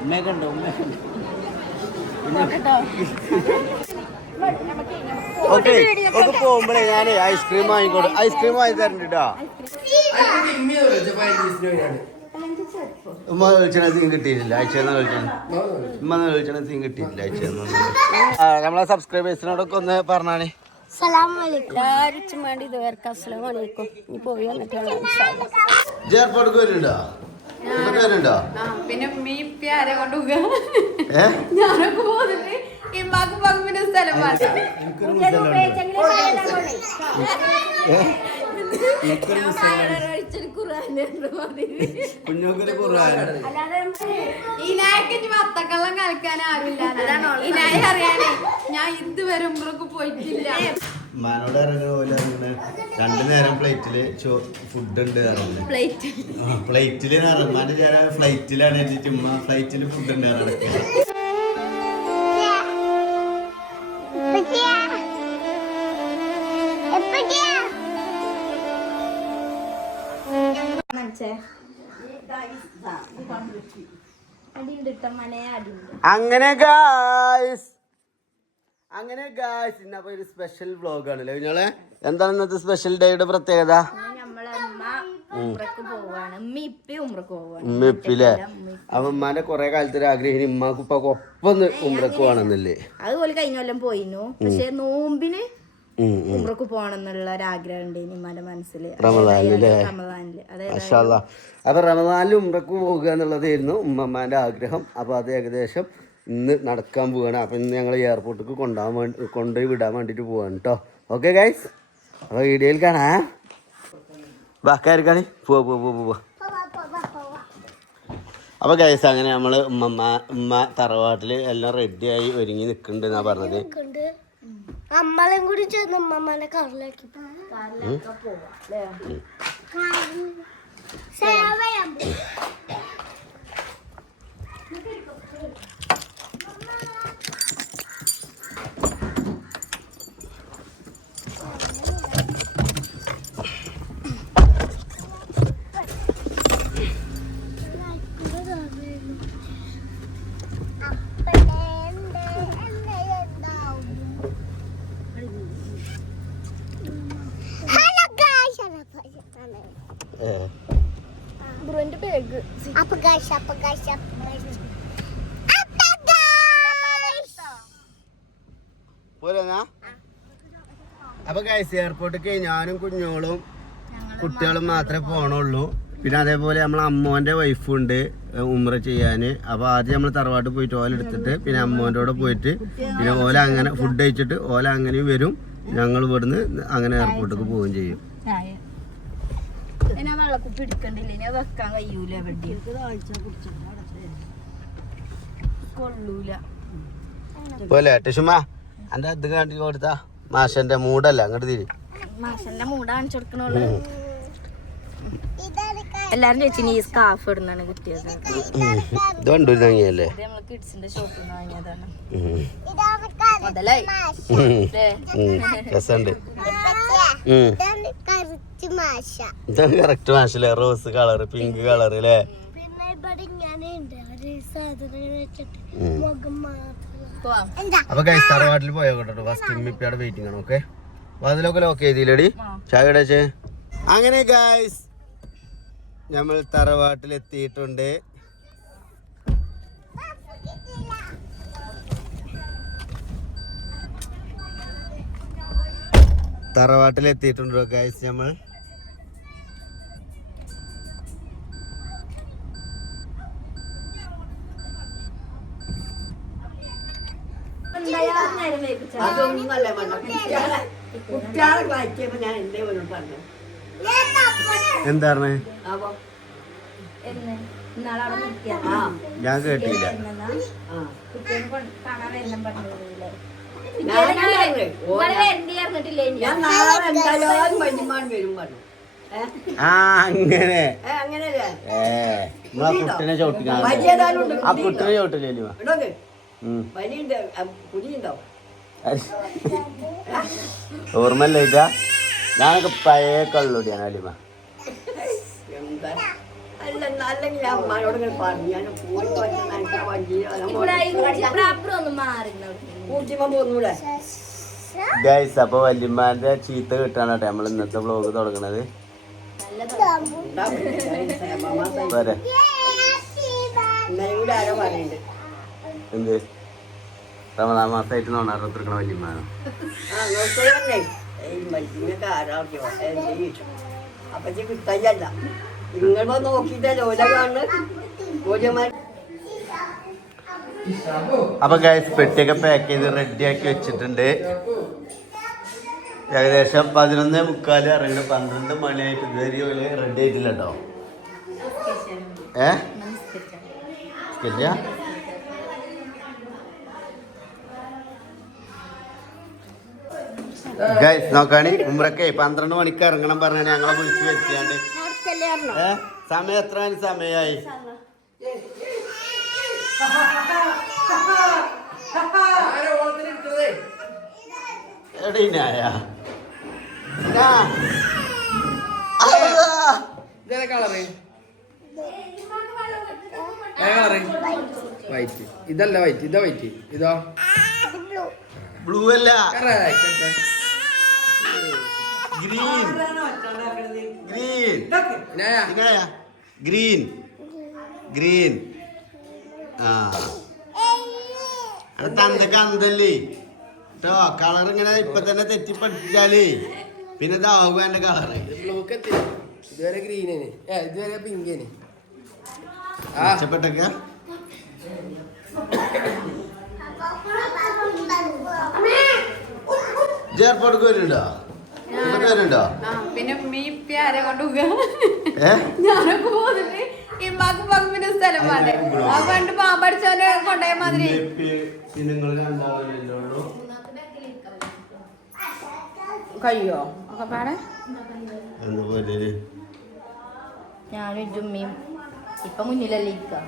ഉമ്മയൊക്കെ ഓക്കെ ഒക്കെ പോകുമ്പോഴേ ഞാൻ ഐസ്ക്രീം വാങ്ങിക്കോട്ടെ. ഐസ്ക്രീം വാങ്ങി തരണ്ട കേട്ടോ. ഉമ്മ വിളിച്ചണ സീൻ കിട്ടിയിട്ടില്ല. അയച്ചെന്നാ വിളിച്ചത് ഉമ്മ വിളിച്ചണ സീൻ കിട്ടിയിട്ടില്ല. അയച്ചെന്നു നമ്മളെ സബ്സ്ക്രൈബേഴ്സിനോടൊക്കെ ഒന്ന് പറഞ്ഞാണേ. എയർപോർട്ടിൽ വരുന്നുണ്ടോ? വരുന്നുണ്ടോ? പിന്നെ ഞാനൊക്കെ പോകുന്നുണ്ട്. പിന്നെ സ്ഥലം വത്തക്കള്ളം കളിക്കാൻ ആവില്ല. ഇനായി അറിയാനേ ഞാൻ ഇതുവരെ ഉമ്രക്ക് പോയിട്ടില്ല. മനോട് പോലെ 2 നേരം പ്ലേറ്റില് ഫുഡ് ഉണ്ട്. പ്ലേറ്റില് ഉമ്മാന്റെ ചേരാ ഫ്ലൈറ്റിലാണ് എത്തിയിട്ട് ഉമ്മ ഫ്ലൈറ്റില് ഫുഡ് ഉണ്ട്. അങ്ങനെ ഗായ്സ് ഇന്നപ്പോ ഒരു സ്പെഷ്യൽ വ്ലോഗ് ആണല്ലേ കുഞ്ഞോളെ. എന്താണ് ഇന്നത്തെ സ്പെഷ്യൽ ഡേയുടെ പ്രത്യേകത? ഉമ്മിപ്പില്ലേ? അപ്പൊ ഉമ്മാന്റെ കൊറേ കാലത്തൊരു ആഗ്രഹം ഉമ്മാക്ക് ഇപ്പൊ ഒപ്പം ഉമ്രക്ക് പോകണമെന്നല്ലേ? അതുപോലെ കഴിഞ്ഞ കൊല്ലം പോയിന്നു. പക്ഷെ നോമ്പിന് ഉമ്രക്ക് പോകണമെന്നുള്ള ഒരു ആഗ്രഹം ഉണ്ട് ഉമ്മാന്റെ മനസ്സില്. റമദാനില് അപ്പൊ റമദാനിൽ ഉമ്രക്ക് പോകുക എന്നുള്ളതായിരുന്നു ഉമ്മമാന്റെ ആഗ്രഹം. അപ്പൊ അത് ഏകദേശം ഇന്ന് നടക്കാൻ പോവാണ്. അപ്പൊ ഇന്ന് ഞങ്ങൾ എയർപോർട്ടിലേക്ക് കൊണ്ടുപോയി വിടാൻ വേണ്ടിട്ട് പോവാണ് കേട്ടോ. ഓക്കെ ഗൈസ്, അപ്പൊ വീഡിയോയിൽ കാണാം. ബാക്കാരിക്കാണി പോവാ. അപ്പൊ ഗൈസ് അങ്ങനെ നമ്മള് ഉമ്മ തറവാട്ടില് എല്ലാം റെഡിയായി ഒരുങ്ങി നിൽക്കുന്നുണ്ട് എന്നാ പറഞ്ഞത്. അമ്മളും കൂടി ചെന്ന് ഉമ്മമാനെ കാറിലാക്കി അപ്പൊ ഗൈസ് എയർപോർട്ടിലേക്ക് ഞാനും കുഞ്ഞോളും കുട്ടികളും മാത്രമേ പോണുള്ളൂ. പിന്നെ അതേപോലെ നമ്മളെ അമ്മോന്റെ വൈഫും ഉണ്ട് ഉംറ ചെയ്യാന്. അപ്പൊ ആദ്യം നമ്മൾ തറവാട്ട് പോയിട്ട് ഓല എടുത്തിട്ട് പിന്നെ അമ്മോന്റെ കൂടെ പോയിട്ട് പിന്നെ ഓല അങ്ങനെ ഫുഡ് കഴിച്ചിട്ട് ഓല അങ്ങനെയും വരും. ഞങ്ങൾ ഇവിടുന്ന് അങ്ങനെ എയർപോർട്ടിലേക്ക് പോവുകയും ചെയ്യും. വെക്കാൻ കഴിയൂല, പോലെ ടിഷുമ എന്റെ ഇത് കാണിച്ചു കൊടുത്താ മാഷന്റെ മൂടല്ല അങ്ങോട്ട് തിരി. മാഷന്റെ മൂട് കാണിച്ചു കൊടുക്കണുള്ളൂ. എല്ലാരും ചോദിച്ചു ഈ സ്കാർഫ് ഇടുന്നാണ് കിട്ടിയത്. ഇത് കണ്ടൂര് തങ്ങിയല്ലേ? നമ്മള് കിഡ്സിന്റെ ഷോപ്പിൽ നിന്ന് വാങ്ങിയതാണ്. രസമുണ്ട്. ഇതാണ് കറക്റ്റ് മാഷല്ലേ? റോസ് കളർ, പിങ്ക് കളർ അല്ലേ? അപ്പൊ ഗൈസ് തറവാട്ടിൽ പോയോ കേട്ടോ. ഫസ്റ്റ് ഇമ്മിപ്പയുടെ വെയിറ്റിംഗ് ആണ്. ഓക്കെ, അതിലൊക്കെ ലോക്ക് ചെയ്തില്ലേടി? ചായ ഇടച്ചേ. അങ്ങനെ ഗൈസ് നമ്മൾ തറവാട്ടിൽ എത്തിയിട്ടുണ്ട്. തറവാട്ടിലെത്തിയിട്ടുണ്ടോ ഗൈസ് നമ്മൾ? എന്താണ് ഞാൻ കേട്ടില്ല. അങ്ങനെ കുട്ടിനെ ചോട്ടില്ല. ആ കുട്ടിനെ ചോട്ടില്ലേ? ഓർമ്മല്ലേ ഞാനൊക്കെ പഴയ കള്ളൂടിയാണ് അലിമ. അല്ലെങ്കിൽ അമ്മാനോട് പറഞ്ഞു ഞാൻ പോയി വണ്ടി ഒന്ന് മാറി ഊട്ടിമ പോന്നൂടെ ഗൈസ് അപ്പൊ വല്യമ്മാന്റെ ചീത്ത കിട്ടാണ് കേട്ടോ നമ്മൾ ഇന്നത്തെ വ്ലോഗ് തുടങ്ങണത്. പോരെ ഇന്നലെ ആരോ പറയുന്നുണ്ട് എന്ത് റമദാൻ മാസമായിട്ട് നോണാറത്തിരിക്കണ വല്യമ്മാനോ? നോക്കേ മനുഷ്യനൊക്കെ ആരാക്കിയോ എന്ത് ചോദിച്ചു അപ്പൊ കിട്ടല്ല നിങ്ങൾ നോക്കിയിട്ടല്ലോ ഓല കാണുന്നത്. അപ്പൊ ഗൈസ് പെട്ടിയൊക്കെ പാക്ക് ചെയ്ത് റെഡി ആക്കി വെച്ചിട്ടുണ്ട്. ഏകദേശം 11:45 ഇറങ്ങി 12 മണിയായിട്ട് ഇതുവരെ റെഡി ആയിട്ടില്ല കേട്ടോ. ഗൈസ് നോക്കാണി ഉമ്രക്കെ 12 മണിക്ക് ഇറങ്ങണം പറഞ്ഞ ഞങ്ങളെ വിളിച്ചു വരുത്തിയാണ്ട്. സമയം എത്ര സമയായി? വൈറ്റ് ഇതല്ല വൈറ്റ് ഇതാ വൈറ്റ് ഇതോ ബ്ലൂ അല്ല ഗ്രീൻ ഗ്രീൻ ഗ്രീൻ ആ തന്തക്ക് അന്തല്ലേ കേട്ടോ. കളർ ഇങ്ങനെ ഇപ്പൊ തന്നെ തെറ്റി പഠിച്ചാല് പിന്നെ ഇതാവുക എന്റെ കളറ്. ബ്ലൂക്ക് എത്തി ഇതുവരെ ഗ്രീനിന് ഇതുവരെ പിങ്കിന് മെച്ചപ്പെട്ടൊക്കെ എയർപോർട്ട് വരുന്നുണ്ടോ? വരുന്നുണ്ടോ? പിന്നെ മീപ്പ്യാരെ കൊണ്ടുപോകുക ഞാനൊക്കെ പോകുന്നുണ്ട്. ഇമ്മാക്ക് പിന്നെ സ്ഥലം വേണ്ടേ ആ പണ്ട് പാമ്പടിച്ചവനെ കൊണ്ടുപോയ മാതിരി കഴിയോ ഒക്കെ പാടെ ഞാനും ജുമ്മിയും ഇപ്പൊ മുന്നിലല്ലേ ഇരിക്കാം.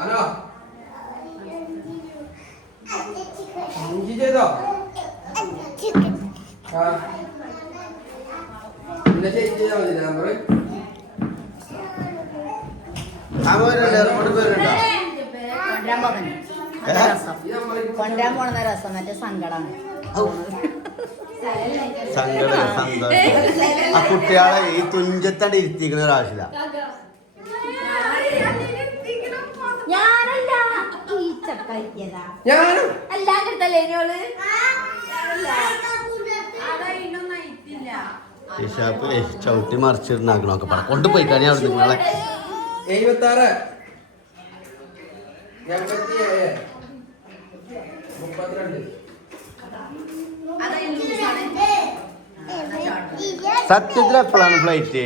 ഹലോ ഇഞ്ചി ചെയ്തോ പിന്നെ ചേഞ്ച് ചെയ്താൽ മതി നമ്പർ. എയർപോർട്ട് വരുന്നുണ്ടോ? കൊണ്ടുവരാൻ പോണ രസം മറ്റേ സങ്കടമാണ്. സങ്കടം സന്തോഷം. ആ കുട്ടികളെ ഈ തുഞ്ചത്തണ്ട് ഇരുത്തിക്കുന്ന ഒരാവശ്യമില്ല. ഞാനല്ല ഈ ചക്ക അല്ലാണ്ടല്ലേ ചവിട്ടി മറിച്ചിരുന്നാക്കണൊക്കെ പറ കൊണ്ടുപോയി കഴിഞ്ഞാൽ അവിടെ നിങ്ങളെ 76 87 32 സത്യത്തിൽ എപ്പോഴാണ് ഫ്ലൈറ്റ്?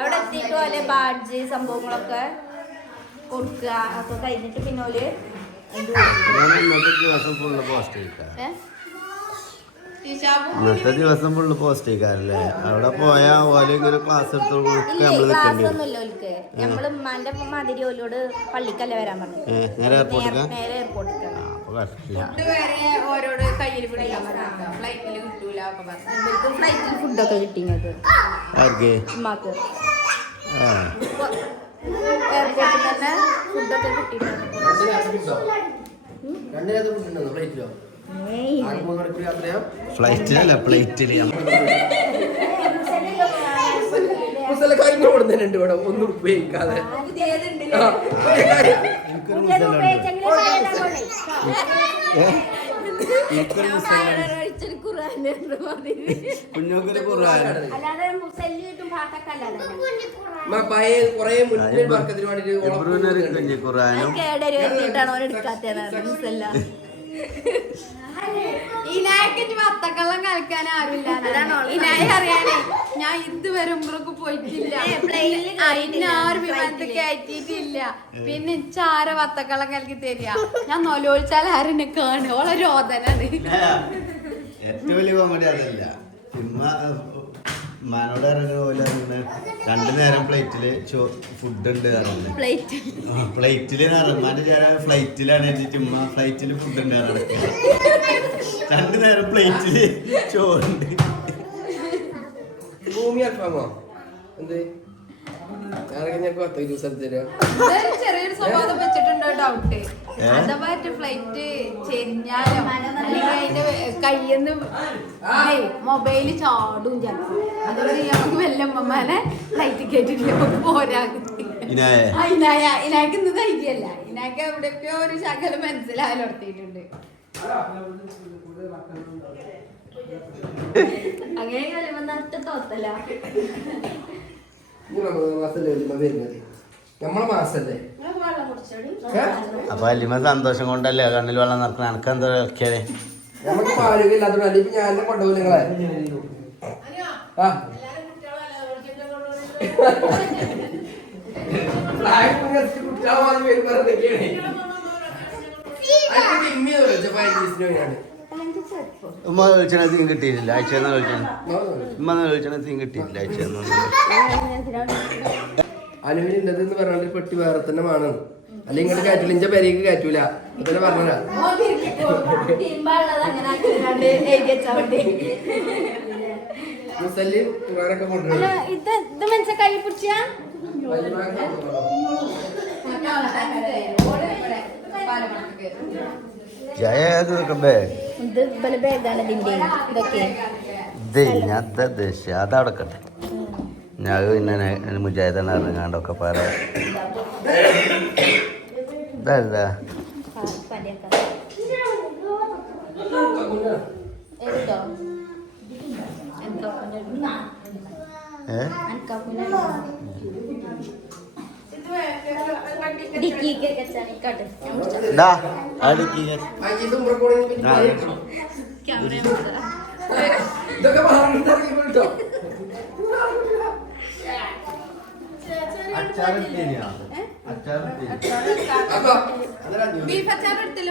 അവിടെ എത്തിയിട്ട് പോലെ ബാഡ്ജ് സംഭവങ്ങളൊക്കെ കൊടുക്കുക അപ്പൊ കഴിഞ്ഞിട്ട് പിന്നെ ഓല് ഇന്നത്തെ ദിവസം ഫുള്ള് പോസ്റ്റ് ഇന്നത്തെ ദിവസം ഫുള്ള് പോസ്റ്റ് ചെയ്യിക്കാറല്ലേ? അവിടെ പോയാ ഓല് ഇങ്ങനെ ക്ലാസ് എടുത്തോണ്ട് ക്ലാസ് ഒന്നുമില്ല ഓൽക്ക്. നമ്മള് ഉമ്മാന്റെ മാതിരി ഓലോട് പള്ളിക്കല്ല വരാൻ പറഞ്ഞു. നേരെ എയർപോർട്ടിൽ ഓരോട് കയ്യിൽ പിടിക്കാൻ പറഞ്ഞു. ഫ്ലൈറ്റിൽ കിട്ടൂല ഫ്ലൈറ്റിൽ ഫുഡൊക്കെ കിട്ടിയത് ഉമ്മാക്ക് എയർപോർട്ടിൽ തന്നെ ഫുഡൊക്കെ കിട്ടിയിട്ടുണ്ട്. ഫ്ലൈറ്റിലല്ല പ്ലേറ്റില് കഴിഞ്ഞു കൊടുക്കുന്നുണ്ട് ഇവിടെ ഒന്നും ഉപയോഗിക്കാതെ. കൊറേ മുന്നിൽ വർക്കത്തിന് വേണ്ടിട്ട് ഖുർആനും ഇനായക്ക് വത്തക്കള്ളം കളിക്കാൻ ആരുമില്ല. ഇനായ അറിയാനേ ഞാൻ ഇതുവരെ ഉമ്രക്ക് പോയിട്ടില്ല. ആരും വിമാനത്തിൽ കയറ്റിയിട്ടില്ല. പിന്നെ ചാര വത്തക്കള്ളം കലക്കി തരിക. ഞാൻ നൊലോളിച്ചാൽ ആരെന്നെ കാണുക ഓളെ രോദനാണ്. ഏറ്റവും വലിയ കോമഡി അതല്ല ഉമ്മാനോട് ഇറങ്ങുന്ന പോലെ രണ്ടു നേരം പ്ലേറ്റില് ഫുഡ് ഉണ്ട് പ്ലേറ്റില് ഉമ്മാന്റെ ചേരാൻ ഫ്ലൈറ്റിലാണ് എത്തിയിട്ട് ഉമ്മ ഫ്ലൈറ്റില് ഫുഡ് ഉണ്ട് രണ്ടു നേരം പ്ലേറ്റില് ചോറുണ്ട്. ഭൂമി അൽഫാമോ എന്ത് ചെറിയൊരു സ്വഭാവം വെച്ചിട്ടുണ്ടോ ഡൗട്ട്. അഥവാ ഫ്ലൈറ്റ് ചെരിഞ്ഞാലോ അല്ലെങ്കിൽ അതിന്റെ കയ്യിന്ന് മൊബൈല് ചാടും ചിലപ്പോ. അതുകൊണ്ട് ഞങ്ങൾക്ക് വല്ലമ്മമാരെ ഫ്ലൈറ്റ് കേട്ടിട്ടില്ല പോരാ. ഇനാക്ക് ഇന്ന് ധൈര്യല്ല. ഇനാക്ക് എവിടെയൊക്കെയോ ഒരു ശകലം മനസ്സിലായാലൊടുത്തിട്ടുണ്ട്. അങ്ങനെ കളിയുമ്പോ നട്ട് തോത്തല്ല. നമ്മളെ മാസല്ലേ അപ്പൊ അല്ലിമ സന്തോഷം കൊണ്ടല്ലേ കണ്ണിൽ വെള്ളം നടക്കണം. എനക്ക് എന്താ ഇളക്കിയാലേ നമുക്ക് ആരോഗ്യമില്ലാത്തോണ്ട് അല്ലെങ്കിൽ ഞാൻ കൊണ്ടുപോകും നിങ്ങളെ. ഉമ്മ വിളിച്ചണ തീൻ കിട്ടിയിട്ടില്ല. അയച്ചു ഉമ്മ വിളിച്ചണ തീൻ കിട്ടിയിട്ടില്ല. അയച്ചു അനുവിനുണ്ടെന്ന് പറഞ്ഞാൽ പെട്ടി വേറെ തന്നെ വേണം. അല്ലെങ്കിൽ ഇങ്ങോട്ട് കയറ്റില്ല. ഇഞ്ച പേരേക്ക് കയറ്റൂല. അതന്നെ പറഞ്ഞതാ. മുസല്ലിം ഖുർആനൊക്കെ കൊണ്ടുവരും. ഇത് മനസ്സിൽ കൈ പിടിച്ചാ അതടക്കട്ടെ. ഞാൻ പിന്നെ മുജാഹിദാണ് ഇറങ്ങാണ്ടൊക്കെ പറയാം. ഇതല്ല ബീഫ് അച്ചാർ എടുത്തില്ല.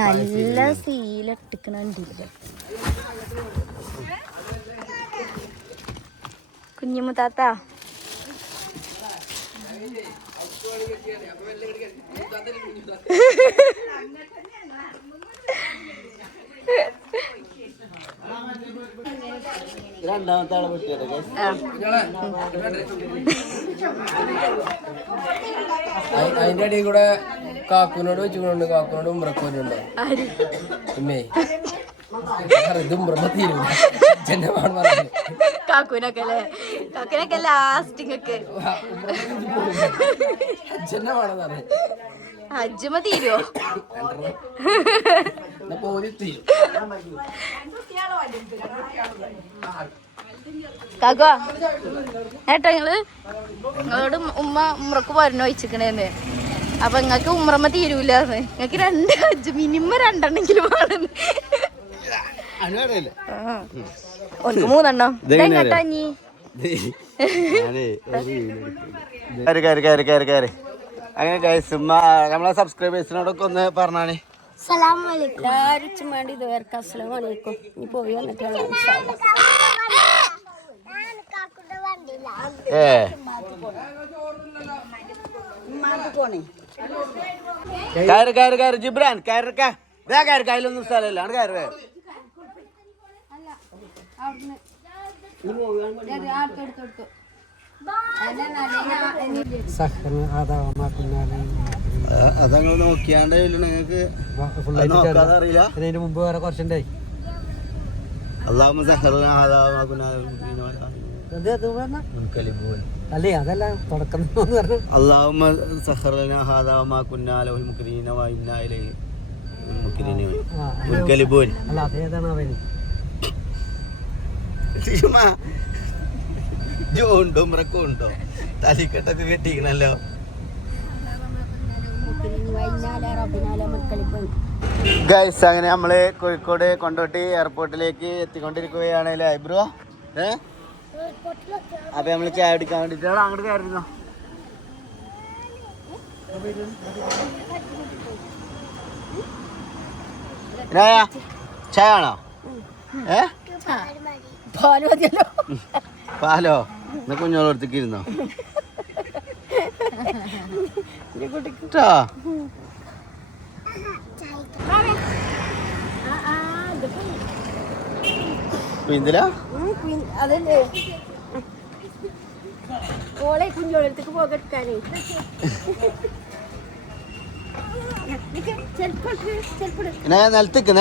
നല്ല സീലിട്ടിക്കണില്ല കുഞ്ഞുമുത്താത്ത. രണ്ടാമത്തെ ആളെ അതിന്റെ അടിയിൽ കൂടെ കാക്കുനോട് വെച്ചുകൊണ്ട് കാക്കുനോട് ഉമ്രക്കോരുണ്ടോ ഉമ്മേ ഇതും തീരുമാനം കാക്കൂനൊക്കെ അല്ലേ? കാക്കൂനൊക്കെ ലാസ്റ്റിങ്ങൊക്കെ അജ്ജമ തീരുവോ? കാക്കോ ഏട്ടാ നിങ്ങളോട് ഉമ്മ ഉമ്രക്ക് പോരണോ ചോദിച്ചിക്കണേന്ന്. അപ്പൊ നിങ്ങക്ക് ഉമ്രമ്മ തീരൂലെന്ന്. നിങ്ങക്ക് രണ്ട് ഹജ്ജ് മിനിമം രണ്ടെണ്ണെങ്കിലും വേണം. ഒന്നും മൂന്നെണ്ണം കേട്ടാ നീ. അങ്ങനെ നമ്മളെ സബ്സ്ക്രൈബേഴ്സിനോടൊക്കെ ഒന്ന് പറഞ്ഞാണേ. എല്ലാരും വേണ്ടി ഇതുവരെ അസ്സലാമലൈക്കും. ഇനി പോയി വന്നിട്ടുള്ള ജിബ്രാൻ കയ്യിലൊന്നും സ്ഥലമില്ല. കയറ് അതങ്ങൾ നോക്കിയാണ്ട് നിങ്ങൾക്ക് അറിയില്ല. ഇതിന് മുമ്പ് വേറെ കുറച്ചുണ്ടായി. അല്ലേ അതല്ല തുടക്കം അല്ല അതേതാണ് അവന് ഉണ്ടോ തലിക്കെട്ടൊക്കെ കെട്ടിക്കണല്ലോ. ഗൈസ് അങ്ങനെ നമ്മള് കോഴിക്കോട് കൊണ്ടോട്ടി എയർപോർട്ടിലേക്ക് എത്തിക്കൊണ്ടിരിക്കുകയാണ് അല്ലേ ബ്രോ? അപ്പൊ നമ്മള് ചായ കുടിക്കാൻ വേണ്ടിട്ട് അങ്ങോട്ട് കയറുന്നോ? ചായ ആണോ? പാലോ? എന്നാ കുഞ്ഞോളടുത്തേക്ക് ഇരുന്നോ? പിന്തിലാ അതല്ലേ ഓളെ കുഞ്ഞോളത്തേക്ക് പോകെടുക്കാനേ നിലത്തേക്ക്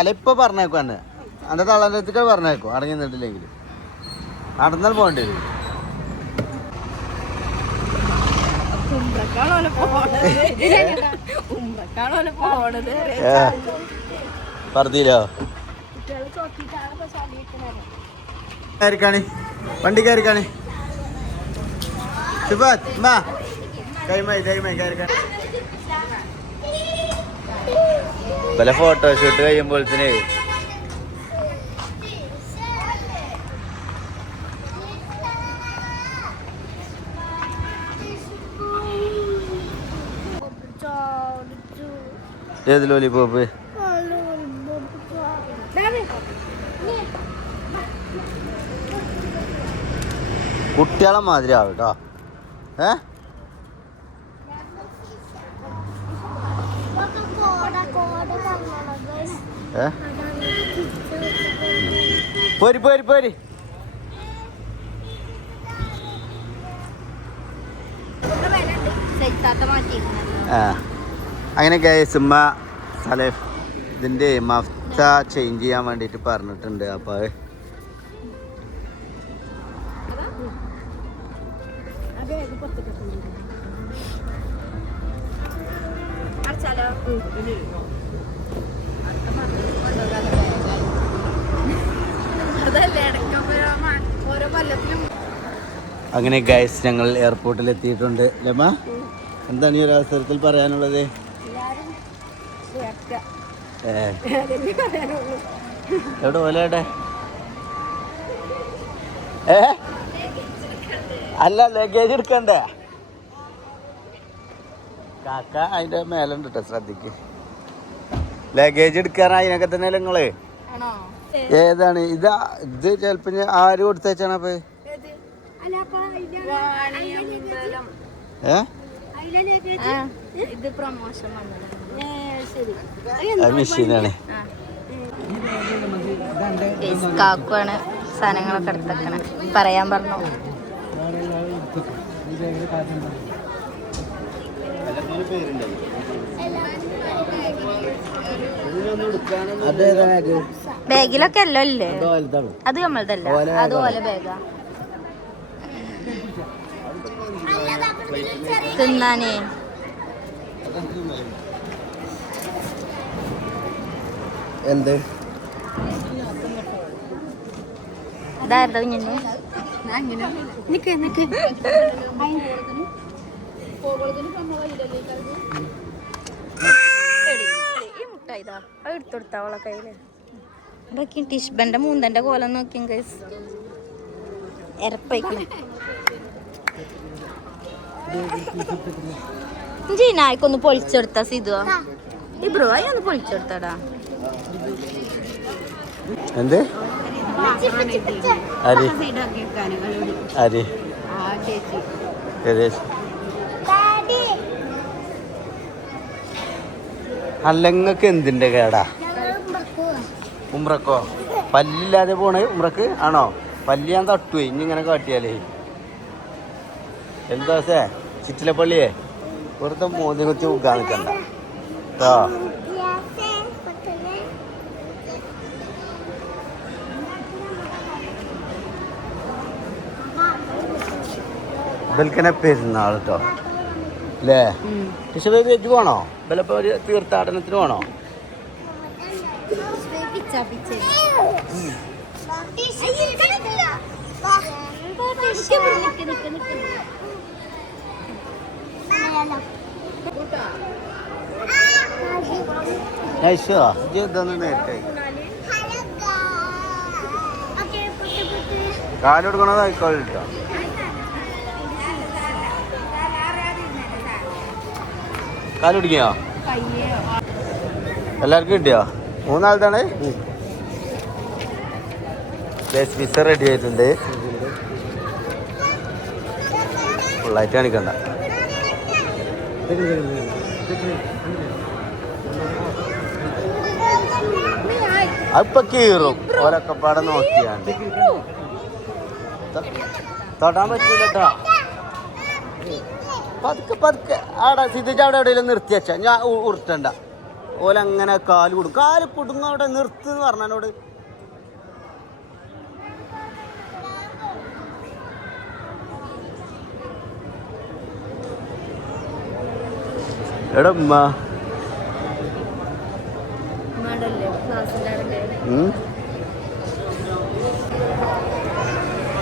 അല്ല ഇപ്പൊ പറഞ്ഞേക്കോ എന്നെ അന്റെ തള്ളന്റെ അടുത്തേക്ക് പറഞ്ഞേക്കോ അടങ്ങി നിന്നിട്ടില്ലെങ്കിൽ നടന്നാൽ പോകേണ്ടി വരും. പറഞ്ഞില്ലോ വണ്ടി കയറിക്കാണി പല ഫോട്ടോഷൂട്ട് കഴിയുമ്പോഴത്തേനെ ഏത് ലോലിപോപ്പ്? കുട്ടികളെ മാതിരി ആവും കേട്ടോ. പോരി പോരി പോരി. അങ്ങനെ ഗൈസുമ്മ സലേഫ് ഇതിൻ്റെ മഫ്ത ചേഞ്ച് ചെയ്യാൻ വേണ്ടിയിട്ട് പറഞ്ഞിട്ടുണ്ട്. അപ്പോൾ അങ്ങനെ ഗൈസ് ഞങ്ങൾ എയർപോർട്ടിൽ എത്തിയിട്ടുണ്ട്. ലമ എന്താണ് ഈ ഒരു അവസരത്തിൽ പറയാനുള്ളത്? എവിടെ ഓലയുടെ അല്ല ലഗേജ് എടുക്കണ്ടേ? കാക്ക അതിന്റെ മേലുണ്ട് കേട്ടോ, ശ്രദ്ധിക്ക്. ലഗേജ് എടുക്കാനാ അതിനൊക്കെ തന്നെ നിങ്ങള് ഏതാണ് ഇത്? ഇത് ചിലപ്പോ ആര് കൊടുത്തേച്ചാണ്? അപ്പൊ മെഷീനാണ്. കാക്കുവാണ് സാധനങ്ങളൊക്കെ എടുത്തേക്കണേ. പറയാൻ പറഞ്ഞു. ബാഗിലൊക്കെ അല്ലോ അല്ലേ? അത് നമ്മളതല്ല, അതുപോലെ ബാഗാ തിന്നാനേ. എന്ത് ഇതായിരുന്നു കുഞ്ഞിന്. എടുത്തൊടുത്താവളെ കയ്യില് ഇതൊക്കെ ടിഷ്ബന്റെ മൂന്തന്റെ കോലം നോക്കിയും ഗൈസ് എരപ്പയ്ക്കും. ജീനായിക്കൊന്ന് പൊളിച്ചെടുത്താ സിതുവാ ഇബ്രോ അയ്യൊന്ന് പൊളിച്ചെടുത്താടാ. എന്ത് അരി അരി അല്ലങ്ങക്ക് എന്തിന്റെ കേടാ? ഉമ്രക്കോ? പല്ലില്ലാതെ പോണേ ഉമ്രക്ക് ആണോ? പല്ല് ഞാൻ തട്ടുപോയി ഇനി ഇങ്ങനെ കാട്ടിയാലേ. എന്താ ചിറ്റിലപ്പള്ളിയെ വെറുതെ മോദി കുത്തി ഉഗ്ഗാൻ നിൽക്കണ്ട കേട്ടോ. ഇവൽക്കനെ പെരുന്നാൾ കേട്ടോ അല്ലേ? പക്ഷെ വെച്ച് പോണോ? ഇവലപ്പോ ഒരു തീർത്ഥാടനത്തിന് പോണോ? ഇതൊന്ന് നേരത്തെ കാലെടുക്കണത് ആയിക്കോട്ടോ. കാലുടിക്കോ? എല്ലാവർക്കും കിട്ടിയോ? 3 ആൾക്കാണ്. പിസ്സ റെഡി ആയിട്ടുണ്ട്. ഫുള്ളായിട്ട് കാണിക്കണ്ട. അപ്പൊ കീറും ഓരൊക്കെ പാടെ നോക്കിയാണ്ട് തൊടാൻ പറ്റൂലട്ടോ. പതുക്കെ ആടാ സിദ്ധിച്ച് അവിടെ എവിടെയെങ്കിലും നിർത്തി വെച്ചാ ഞാൻ ഉരുട്ടണ്ട. ഓലങ്ങനെ കാല് കൊടുക്കും. കാല് കുടുങ്ങ അവിടെ നിർത്തുന്ന് പറഞ്ഞോട്. എടമ്മ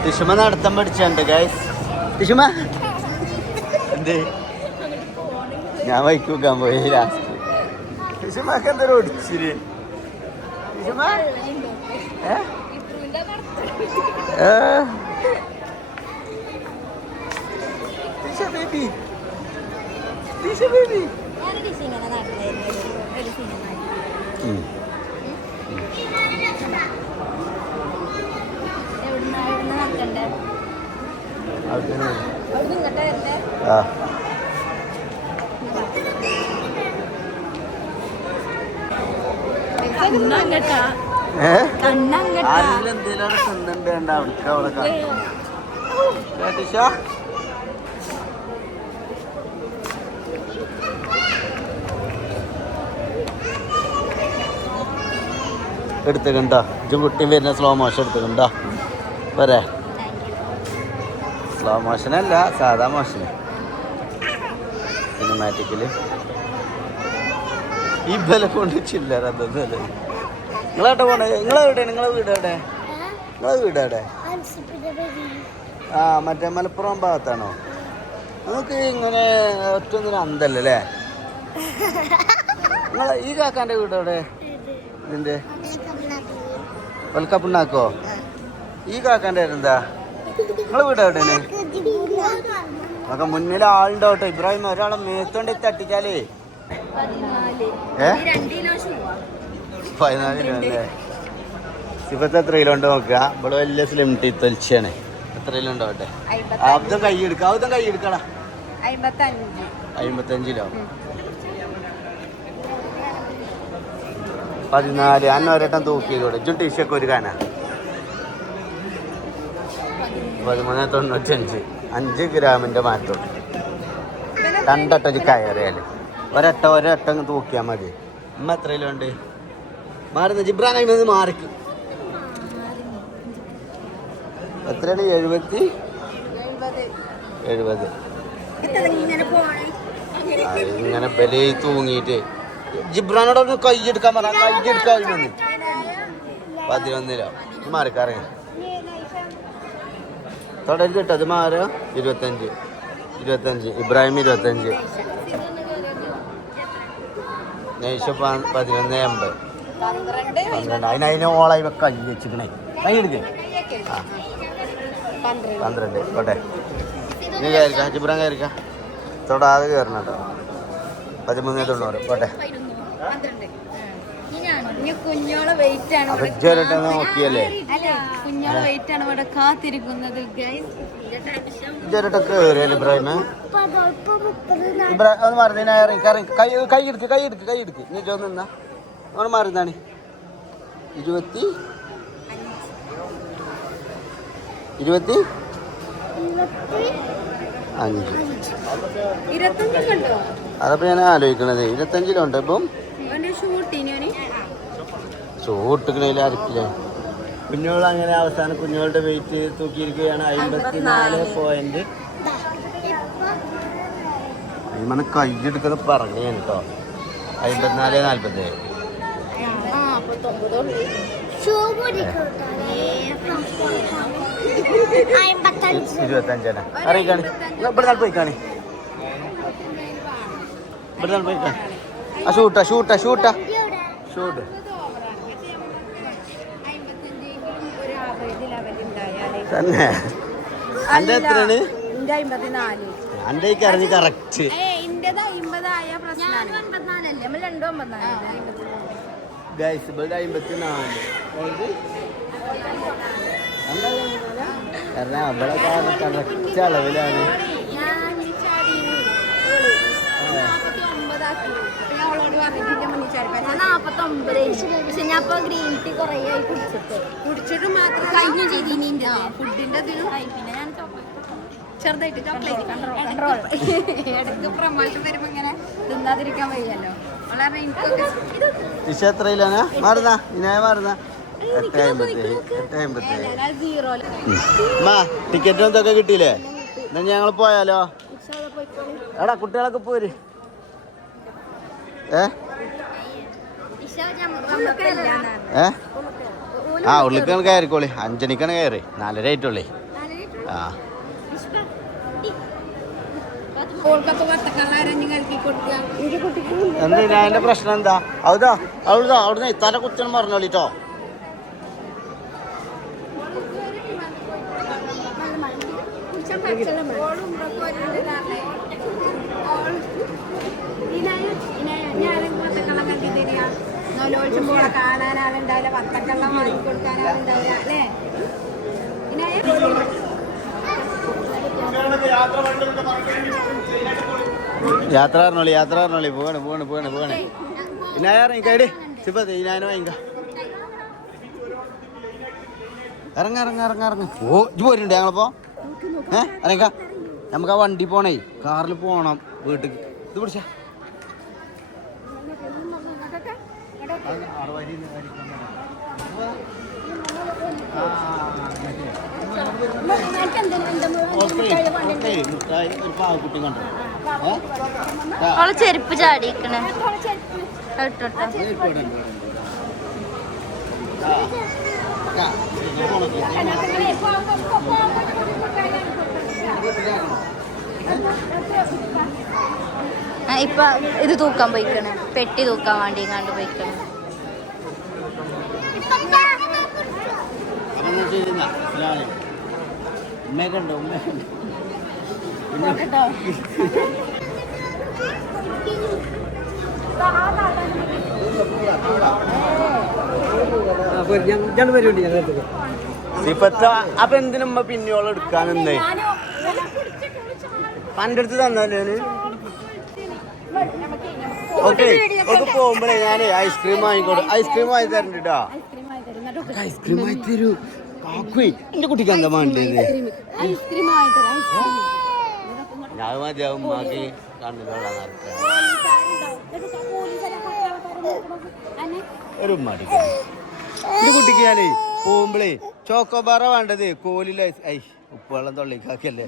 ടിഷുമ നടത്താൻ പഠിച്ചുണ്ട് ഗൈസ്. ടിഷുമ എന്തേ ഞാൻ വൈക്ക് വെക്കാൻ പോയി ലാസ്റ്റ്. ടിഷുമക്ക് എന്തൊരു ഒടിച്ചിര്. ടിഷുമ ബേബി ബേബി എന്തെങ്കിലും തിന്നണ്ട അവിടേക്ക് അവളെ കാട്ടിഷ. എടുത്തുകണ്ടോ ഇജും കുട്ടിയും വരുന്ന സ്ലോ മോഷൻ എടുത്തുകണ്ടോ പോരെ. സ്ലോ മോഷനല്ല സാധാ മോഷന് സിനിമാറ്റിക്കല്. ഈ ബല കൊണ്ട് ചില്ലറ അതൊന്നുമല്ലേ. നിങ്ങളെവിടെ പോണേ? നിങ്ങളെവിടെയാണ്? നിങ്ങളെ വീട് എവിടെ? നിങ്ങളെ വീട് എവിടെ? ആ മറ്റേ മലപ്പുറം ഭാഗത്താണോ? നമുക്ക് ഇങ്ങനെ ഒറ്റൊന്നിനും അന്തല്ലേ. നിങ്ങളെ ഈ കാക്കാൻ്റെ വീട് എവിടെ? ഇതിൻ്റെ വൽക്കപ്പിണ്ണാക്കോ? ഈ കാക്കാൻ്റെ എന്താ? നിങ്ങളെ വീട് എവിടെയാണ്? നമുക്ക് മുന്നിൽ ആളുണ്ടോ കേട്ടോ. ഇബ്രാഹിം ഒരാളെ മേത്തോണ്ട് തട്ടിച്ചാലേ 14 കിലോ അല്ലേ? ഇപ്പത്തെ എത്ര കിലോ ഉണ്ട് നോക്കുക. ഇവിടെ വലിയ സ്ലിം ടീ തൊലിച്ചാണ്. എത്ര കിലോ ഉണ്ടോട്ടെ? ആദ്യം കൈ എടുക്കാം. ആദ്യം കൈ എടുക്കടാ. 55 കിലോ. 14. അന്ന ഒരട്ടം തൂക്കിയതോടെ ഇജും ടീഷൊക്കെ ഒരു കാന 13.95. 5 ഗ്രാമിൻ്റെ മാറ്റം. 2 വട്ടം കയറിയാൽ ഒരട്ടം തൂക്കിയാൽ മതി. ഉമ്മ എത്ര കിലോ ഉണ്ട്? മാറുന്ന ജിബ്രാൻ കഴിയുന്നത് മാറിക്ക്. എത്രയാണ്? 70. ഇങ്ങനെ ബലേ തൂങ്ങിയിട്ട് ജിബ്രാനോടൊന്ന് കൈയ്യെടുക്കാൻ പറ. കൈയ്യെടുക്കാൻ 11 കിലോ മാറിക്കറിയാം. തുടരുത് കേട്ടോ. അത് മാറുക. 25. ഇബ്രാഹിം 25. നൈഷ 11.80. 12. അതിന് ഓളായി കൈ വെച്ചിക്കണേ. കൈ എടുക്കേ. ആ 12. പോട്ടെ. നീ കയറിക്കാം. ജിബ്രാൻ കയറിക്കാം. തൊടാതെ കയറണം കേട്ടോ. 13.90. പോട്ടെ. കുഞ്ഞോളെ വെയിറ്റ് ആണ് നോക്കിയല്ലേ? കുഞ്ഞോളെ വെയിറ്റ് ആണ് ഇവിടെ കാത്തിരിക്കുന്നത്. ഇബ്രാഹിം ഒന്ന് മറുതിന് കൈ എടുക്ക്. നീ ചോന്ന് നിന്നാ ഒന്ന് മറുതാണ്. 25. അതപ്പോ ഞാൻ ആലോചിക്കണത് 25 ഇപ്പം ഷൂട്ടിക്കണേൽ അരക്കില്ലേ. കുഞ്ഞോൾ അങ്ങനെ അവസാനം കുഞ്ഞോളുടെ വെയിറ്റ് തൂക്കിയിരിക്കുകയാണ്. 54 അയ്മണ് കൈയ്യെടുക്കുന്നത് പറഞ്ഞു ഞാൻ കേട്ടോ. 54.47. 25 അറിയിക്കാണ്. ഇവിടെ പോയി കാണി. ഇവിടെ പോയിക്കാ ഷൂട്ടാ ഷൂട്ടാ ഷൂട്ടാ ഷൂട്ട് തന്നെ അന്റെ എത്രയാണ് അന്റെ അറിഞ്ഞ് കറക്റ്റ് ഗൈസ് ഇവിടെ 54 കാരണം അവിടെ കറക്റ്റ് അളവിലാണ്. കുടിച്ചിട്ട് മാത്രം കഴിഞ്ഞു ചെയ്തിന്റെ ഫുഡിന്റെ ചെറുതായിട്ട് ചോക്ലേറ്റ് ഇടയ്ക്ക് പ്രൊമോഷൻ വരുമ്പോ ഇങ്ങനെ തിന്നാതിരിക്കാൻ വയ്യല്ലോ. വളരെ എനിക്കൊക്കെ എത്രയിലാണ് മാറുന്ന ഇനായ മാറുന്ന 8:57 ടിക്കറ്റും ഇതൊക്കെ കിട്ടിയില്ലേ? എന്നാ ഞങ്ങൾ പോയാലോ? എടാ കുട്ടികളൊക്കെ പോര്. ഉള്ളിക്കാണ് കയറിക്കോളി. 5 മണിക്കാണ് കയറി. 4:30 ആയിട്ടുള്ളേ. ആ എന്താ അതിന്റെ പ്രശ്നം എന്താ? അവിടുന്ന് തല കുത്തണം പറഞ്ഞോളിട്ടോ. കാണാനാളുണ്ടാവില്ല, വത്തക്കള്ളം വാങ്ങിക്കൊടുക്കാനാളുണ്ടാവില്ല അല്ലേ? യാത്ര പറഞ്ഞോളി പോവാണ് ഇനായ ഇറങ്ങിക്കടി സിപ്പത്തി ഇനായനെ വാങ്ങിക്ക. ഇറങ്ങ ഓ ഇത് പോരുന്നുണ്ട് ഞങ്ങളിപ്പോ ഇറങ്ങിക്ക. നമുക്ക് ആ വണ്ടി പോണേ, കാറിൽ പോണം വീട്ടിക്ക്. ഇത് പിടിച്ച ഒരു പാവക്കുട്ടി കണ്ടോ? ചെരുപ്പ് ചാടിക്കണേ ഇപ്പൊ ഇത് തൂക്കാൻ പോയിക്കണേ, പെട്ടി തൂക്കാൻ വേണ്ടി കണ്ടു പോയിക്കണേ. ഉമ്മയുണ്ടോ? അപ്പൊ എന്തിനും പിന്നോളം എടുക്കാനെന്നേ പൻ്റെ അടുത്ത് തന്നല്ലേ? ഓക്കെ ഓക്കെ പോകുമ്പോഴേ ഞാനേ ഐസ്ക്രീം വാങ്ങിക്കോട്ടെ. ഐസ്ക്രീം വാങ്ങി തരണ്ട കേട്ടോ. ഐസ്ക്രീം വാങ്ങി തരൂ കാക്കുവേ. എന്റെ കുട്ടിക്ക് എന്താ വേണ്ടത്? ഞാൻ മതിയാവും മാക്കി കണ്ണിലോളാൻ ഒരു മടി. എന്റെ കുട്ടിക്ക് ഞാനേ പോകുമ്പോഴേ ചോക്കോബാറ വേണ്ടത്, കോലിൽ ഐ ഉപ്പുവെള്ളം തൊള്ളിക്കാക്കല്ലേ.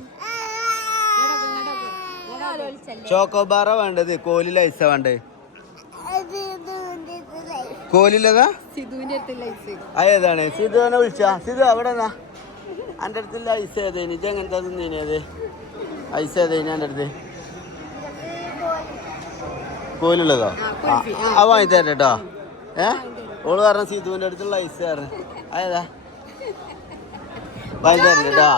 ചോക്കോബാറ വേണ്ടത്, കോലിൽ ഐസ വേണ്ടേ? കോലിലതാ അതേതാണ്? സിധുവിനെ വിളിച്ചാ? സിധു അവിടെ നിന്നാ. എൻ്റെ അടുത്തുള്ള ഐസ് ഏതേനി? ഇത് എങ്ങനത്തെ തിന്നീനത്? ഐസ് ഏതേനി എൻ്റെ അടുത്ത്? കോലുള്ളതോ? ആ വാങ്ങി തരട്ടെ കേട്ടോ. ഓള് പറഞ്ഞ സിധുവിൻ്റെ അടുത്തുള്ള ഐസ് പറഞ്ഞു. അതേതാ? വാങ്ങി തരട്ടെ കേട്ടോ.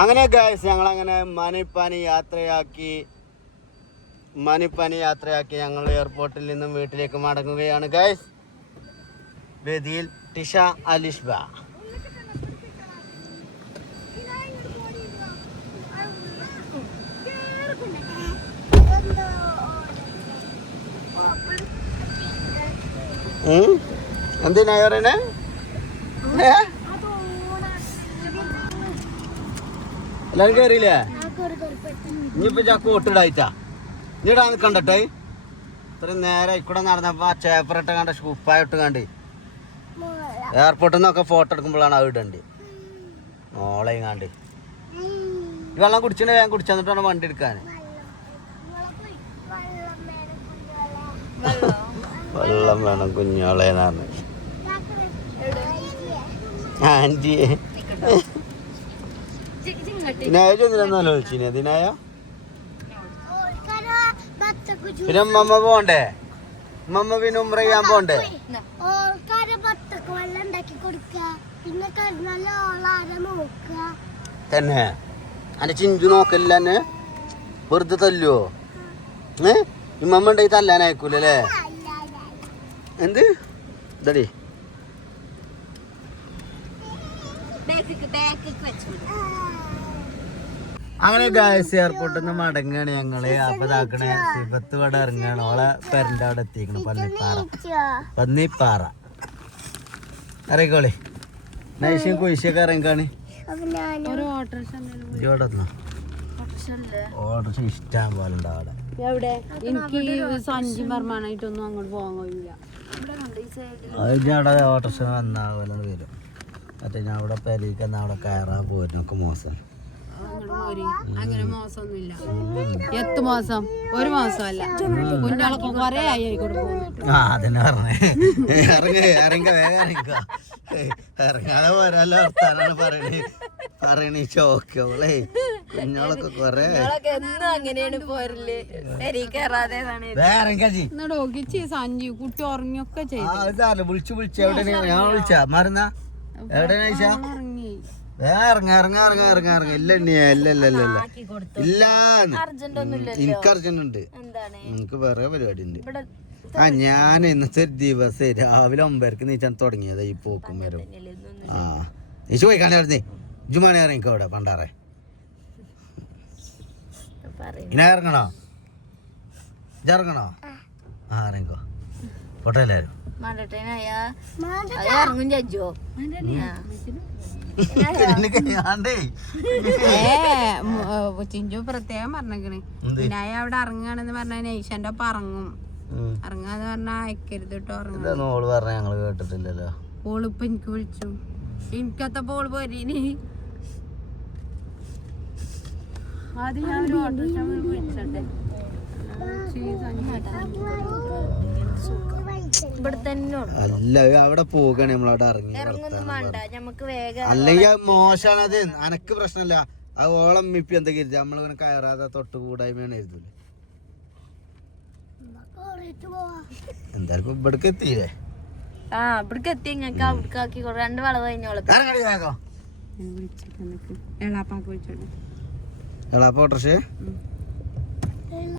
അങ്ങനെ ഗൈസ് ഞങ്ങളങ്ങനെ മണിപ്പാനി യാത്രയാക്കി ഞങ്ങൾ എയർപോർട്ടിൽ നിന്നും വീട്ടിലേക്ക് മടങ്ങുകയാണ് ഗൈസ്. വേദിയിൽ ടിഷ അലിഷ്ബ. എന്തിനാ പറയണേ? എല്ലാരും കയറിയില്ലേ? ഇനിയിപ്പോ ഞാൻ കോട്ടിടായിട്ടാ ഇടാ കണ്ടട്ടെ. ഇത്രയും നേരം ഇക്കൂടെ നടന്നപ്പോ ആ ചേപ്പറിട്ട് കണ്ട ഷൂപ്പായിട്ട് കണ്ട് എയർപോർട്ടിൽ നിന്നൊക്കെ ഫോട്ടോ എടുക്കുമ്പോഴാണ് അത് ഇടണ്ട്. മോളെയും കണ്ട് വെള്ളം കുടിച്ചിട്ട് ഞാൻ കുടിച്ചെന്നിട്ട് വേണം വണ്ടി എടുക്കാൻ. വെള്ളം വേണം കുഞ്ഞോളേന്നാണ് ആൻറ്റിയെ. ദിനായ ചെന്നില്ലെന്നല്ലോ വിളിച്ചിനെ ദിനായ. പിന്നെ അമ്മമ്മ പോണ്ടേ? അമ്മമ്മ പിന്നെ ഉംറ ചെയ്യാൻ പോണ്ടേ? തന്നെ അന്റെ ചിഞ്ചു നോക്കല്ല എന്നെ വെറുതെ തല്ലുവോ? ഇമ്മമ്മ ഉണ്ടെങ്കിൽ തല്ലാനയക്കൂലേ? എന്ത് ഇതടി അങ്ങനെ ഗായസ് എയർപോർട്ടിൽ നിന്ന് മടങ്ങാണ് ഞങ്ങള്. അപ്പൊ ഇതാക്കണേ സിബത്ത് ഇവിടെ ഇറങ്ങാണ്. ഓളെ പെരന്റെ അവിടെ എത്തിക്കണം. പന്നിപ്പാറ അറിയിക്കോളി. നൈഷും കുയിശൊക്കെ ഇറങ്ങാണ്. ഓട്ടർഷ ഇഷ്ടം പോലെ ഉണ്ട് അവിടെ. എവിടെ എനിക്ക് സഞ്ചി മർമാനായിട്ടൊന്നും അങ്ങോട്ട് പോകാൻ കഴിയില്ല. അതിന്റെ അവിടെ ഓട്ടർഷ വന്നാ പോലെ വരും. മറ്റേ ഞാൻ അവിടെ പെരീക്ക് അവിടെ കയറാൻ പോരുന്നൊക്കെ മോശം. അങ്ങനെ മോശമൊന്നുമില്ല. 8 മാസം 1 മാസമല്ല കുഞ്ഞാളൊക്കെ കൊറേ ആയിക്കോട്ട് പോകുന്നു. അതന്നെ പറഞ്ഞേ. ഇറങ്ങ വേഗം ഇറങ്ങാതെ പോരാല്ലോ. വർത്താനാണ് പറയണേ ചോക്കോളെ. കുഞ്ഞാളൊക്കെ കൊറേ അങ്ങനെയാണ് പോരല്. സഞ്ജു കുട്ടി ഉറങ്ങിയൊക്കെ ചെയ്തു. വിളിച്ചു എവിടെ ഞാൻ വിളിച്ചാ മറന്ന എവിടെ ഇറങ്ങി ഇറങ്ങ ഇല്ല എനിക്ക് അർജന്റ് ഉണ്ട്. എനിക്ക് വേറെ പരിപാടി ഉണ്ട്. ഞാൻ ഇന്നത്തെ ദിവസം രാവിലെ 9:00 നീച്ചാൻ തുടങ്ങിയതാ ഈ പോക്കും വരും. നീ ചോദിക്കാണ്ട് വരുന്നേ ജുമാനെ ഇറങ്ങിക്കോ അവിടെ പണ്ടാറേ. ഇനി ഇറങ്ങണോ? ഇറങ്ങണോ? ഇറങ്ങിക്കോ പോട്ടെ എല്ലാരും. ചിഞ്ചു പ്രത്യേകം പറഞ്ഞേക്കണേ വിനായ അവിടെ ഇറങ്ങാണെന്ന് പറഞ്ഞാൽ നൈഷന്റെ ഒപ്പം ഇറങ്ങും. ഇറങ്ങാന്ന് പറഞ്ഞാ അയക്കരുത് കേട്ടോ. ഓള് പറഞ്ഞ ഞങ്ങള് കേട്ടിട്ടില്ലല്ലോ. ഓളിപ്പൊ എനിക്ക് വിളിച്ചു. എനിക്കത്ത പോൾ പോരീനി അത് ഞാൻ ഒരു ഓട്ടോറിക്ഷ വിളിച്ചോട്ടെ. അല്ല അവിടെ പോകണേ നമ്മളവിടെ ഇറങ്ങി. അല്ലെങ്കിൽ മോശമാണ് അത്. അനക്ക് പ്രശ്നമില്ല. അത് ഓളം മിപ്പി എന്തൊക്കെ ഇരുത്തി നമ്മളിങ്ങനെ കയറാതെ തൊട്ട് കൂടായ്മയാണ് എഴുതൂലേ. എന്തായാലും ഇവിടേക്ക് എത്തിയില്ലേ? ഇവിടേക്ക് എത്തി. ഞങ്ങൾക്ക് അവിടേക്ക് ആക്കി 2 വളവ് കഴിഞ്ഞോളൂ. എളാപ്പാക്ക് വിളിച്ചോട്ടെ. എളാപ്പ ഓട്ടർഷേ